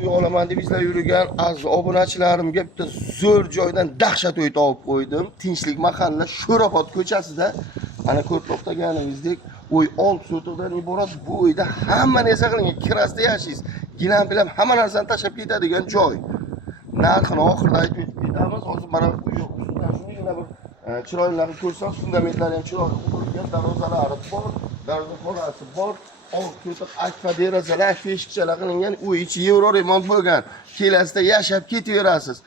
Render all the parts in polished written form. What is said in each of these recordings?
uy olaman deb izlab yurgan aziz obunachilarimga bitta zo'r joydan dahshat uy topib qo'ydim. Tinchlik mahalla Sho'robod ko'chasida. Mana ko'rib to'xtaganimizdek, uy 6 sotixdan iborat. Bu uyda hamma narsa qilingan, kirasida yashaysiz. Gilam bilan hamma narsani tashlab ketadigan joy. Narxini oxirida aytib ketamiz. Hozir mana uy ustidan shunday bir chiroylarni ko'rsam, fundamentlari ham chiroyli qurilgan, darvozalari bor, darvoza xonasi bor. Sotiq akfa derazalar, eshikchalar qilingan, uy ichi yevro remont bo'lgan. Kelasida yashab ketaverasiz.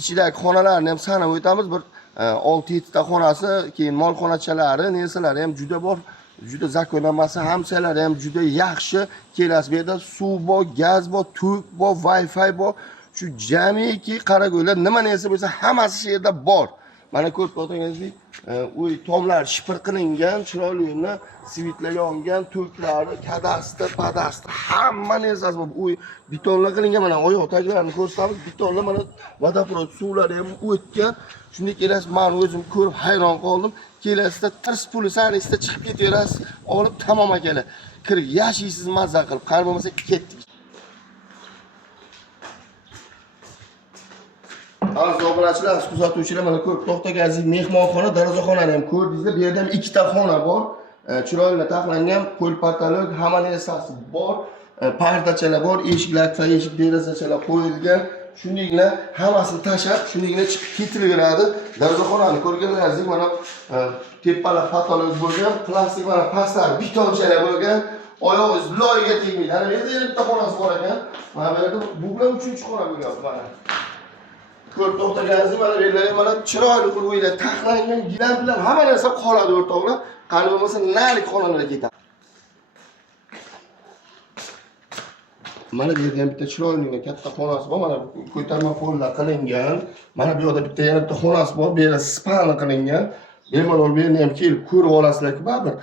Ichidagi xonalarni ham sanab o'tamiz. Bir 6-7 ta xonasi, keyin mol xonachalari, narsalari ham juda bor. Juda zakonamasi, hamsalari ham juda yaxshi. Kelasi bu yerda suv bor, gaz bor, tok bor, Wi-Fi bor. Shu jamiki Qarago'ylar nima narsa bo'lsa hammasi shu yerda bor. Mana ko'rib o'tganingizdek, uy tomlar shipir qilingan, chiroyli uyni svitlar yongan, to'klari, kadastr, padastr, hamma narsasi bor. Uy betonlar qilingan, mana oyoq tagillarini ko'rsatamiz. Betonlar mana vodoprovod suvlari ham o'tgan. Shunday kelasiz, men o'zim ko'rib hayron qoldim. Kelasida tirs puli sanisida chiqib ketaverasiz, olib tamom akalar. Kirib yashaysiz, mazza qilib, qani bo'lmasa ketdik. Aziz obunachilar, kuzatuvchilar, mana ko'rib to'xtagansiz mehmonxona, darvozaxonani ham ko'rdingizlar. Bu yerda ham 2 ta xona bor. Chiroyli taxlangan, qo'l patalog, hamma narsasi bor. Pardachalar bor, eshiklar, eshik derazachalar qo'yilgan. Shuningla hammasini tashab, shuningla chiqib ketilaveradi. Darvozaxonani ko'rganlaringizdek, mana tepalar patalog bo'lgan, plastik mana pastlar betonchalar bo'lgan. Oyog'ingiz loyiga tegmaydi. Ana bu yerda bitta xonasi bor ekan. Mana bu yerda bu bilan 3-chi xona bo'lgan mana. Ko'rib to'xtaganingizda mana bu yerlar mana chiroyli qilib o'ylab taxlangan, gilam bilan hamma narsa qoladi o'rtoqlar. Qani bo'lmasa nalik xonalarga ketadi. Mana bu yerda ham bitta chiroyli katta xonasi bor. Mana ko'tarma pollar qilingan. Mana bu yerda bitta yana bitta xonasi bor. Bu yerda spalni qilingan. Bemalol bu yerni ham kelib ko'rib olasizlar-ku, baribir.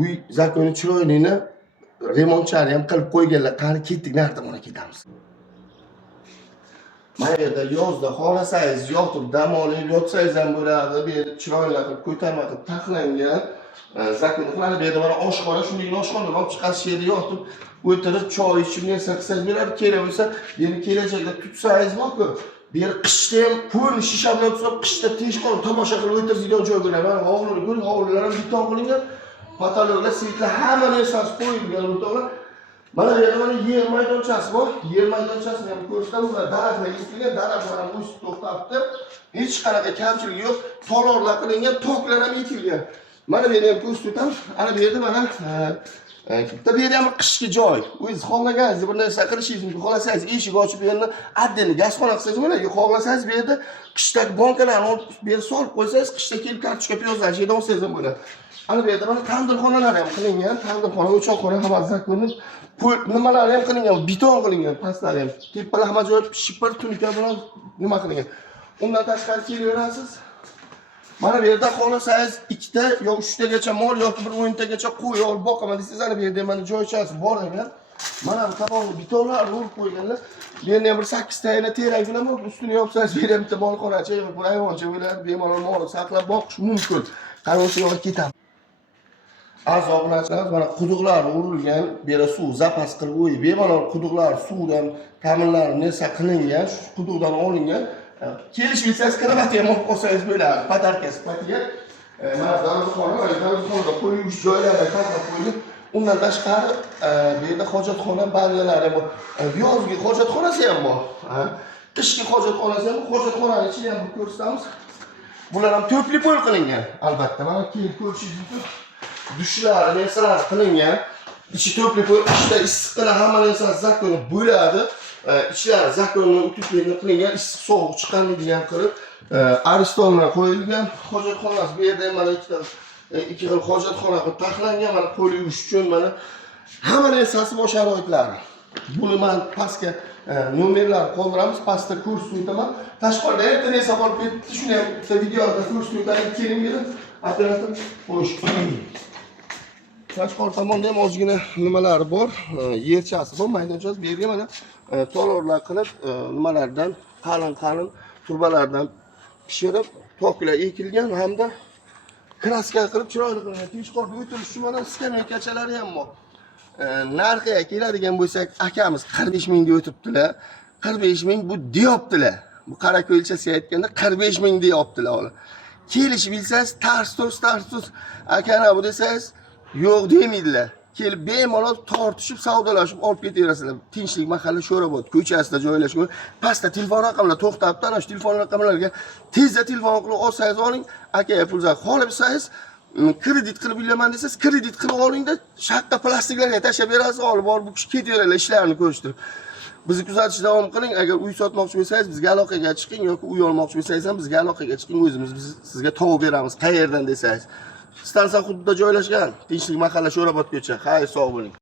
Uy zakoni chiroylini remontchari ham qilib qo'yganlar. Qani ketdik, narxda mana ketamiz. Mana bu yerda yozda xohlasangiz yotib dam olib yotsangiz ham bo'ladi. Bu yerda chiroyli qilib ko'tarma qilib taxlangan. Zakon qiladi. Bu yerda mana oshxona, shunday oshxonadan olib chiqasiz, yerda yotib o'tirib choy ichib narsa qilsangiz bo'ladi. Kerak bo'lsa, endi kelajakda tutsangiz borku. Bu yer qishda ham pul shisha bilan tutsam, qishda tinch qolib tomosha qilib o'tiradigan joy bo'ladi. Mana hovlilar ham beton qilingan. Patologlar, svitlar hamma narsasi qo'yilgan o'rtoqlar. Mana bu yerda mana yer maydonchasi bor. Yer maydonchasini ham ko'rsatamiz. Daraxtlar ekilgan, daraxtlar ham o'sib to'xtabdi. Hech qanaqa kamchilik yo'q. Tolorlar qilingan, toklar ham ekilgan. Mana bu yerda ham ko'rsatamiz. Ana bu yerda mana bitta bu yerda ham qishki joy. O'zingiz xohlagansiz bir narsa qilishingiz mumkin. Xohlasangiz eshik ochib bu yerni addenli gazxona qilsangiz bo'ladi. Xohlasangiz bu yerda qishdagi bankalarni olib bu yerga solib qo'ysangiz, qishda kelib kartochka piyozlar yerda olsangiz ham bo'ladi. Ana bu yerda mana tandirxonalar ham qilingan. Tandirxona, o'choqxona hamma zakonli. Nimalar ham qilingan, beton qilingan, pastlari ham. Tepalar hamma joy shipir tunika bilan nima qilingan. Undan tashqari kelaverasiz. Mana bu yerda xohlasangiz 2 ta yoki 3 tagacha mol yoki bir 10 tagacha qo'y olib boqaman desangiz, ana bu yerda mana joychasi bor ekan. Mana bu tomonni betonlar urib qo'yganlar. Bu yerda ham bir 8 ta yana terak bilan bor. Ustini yopsangiz bu yerda bitta molxonacha yoki bir hayvoncha bo'ladi. Bemalol molni saqlab boqish mumkin. Qani o'sha yoqqa ketamiz. Aziz obunachilar, mana quduqlar urilgan, bu yerda suv zapas qilib qo'yib, bemalol quduqlar suvdan ta'minlanib narsa qilingan, shu quduqdan olingan. Kelish bilsangiz kravatga ham olib qolsangiz bo'ladi, patarka sifatiga. Mana darvozaxonada qo'l yuvish joylari qatnab qo'yilgan. Undan tashqari bu yerda hojatxona banyalari bor. Yozgi hojatxonasi ham bor. Qishki hojatxonasi ham, hojatxonaning ichida ham ko'rsatamiz. Bular ham to'pli pol qilingan, albatta. Mana kelib ko'rishingiz mumkin. Dushlar, narsalar qilingan. Ichi to'pli pol, ichida issiqlar hamma narsa zakoni bo'ladi. Ichlar zakonni utuqligini qilingan, issiq sovuq chiqqanligidan qilib, aristonlar qo'yilgan. Hojatxonasi bu yerda mana 2 xil hojatxona qilib taxlangan, mana qo'l yuvish uchun mana hamma narsasi bor sharoitlari. Buni men pastga nomerlar qoldiramiz, pastda ko'rsatib o'taman. Tashqarida erta narsa olib ketdi, shuni ham bitta videoda ko'rsatib o'taylik, keling dedim. Operator qo'sh. Tashqar tomonda ham ozgina nimalari bor, yerchasi bor, maydonchasi. Bu yerga mana tolorlar qilib, nimalardan qalin turbalardan pishirib, toklar ekilgan hamda kraska qilib chiroyli qilingan. Tinchqorda o'tirish uchun mana skameykachalar ham bor. narxiga keladigan bo'lsak, akamiz 45 ming deb o'tibdilar. 45 ming bu deyaptilar. Bu Qarako'lchasiga aytganda 45 ming deyaptilar ular. Kelishib bilsangiz, tars akana bu desangiz, yo'q demaydilar. Kelib bemalol tortishib, savdolashib olib ketaverasizlar. Tinchlik mahalla Sho'robod ko'chasida joylashgan. Pastda telefon raqamlar to'xtabdi, ana shu telefon raqamlariga tezda telefon qilib olsangiz oling, aka pulza qolibsangiz, kredit qilib bilaman desangiz, kredit qilib olingda, shaqqa plastiklarga tashlab berasiz, olib borib bu kishi ketaveradilar, ishlarini ko'rishtirib. Bizni kuzatishda davom qiling. Agar uy sotmoqchi bo'lsangiz, bizga aloqaga chiqing yoki uy olmoqchi bo'lsangiz ham bizga aloqaga chiqing. O'zimiz sizga topib beramiz. Qayerdan desangiz. Stansiya hududida joylashgan. Tinchlik mahalla Sho'robod ko'cha. Xayr, sog' bo'ling.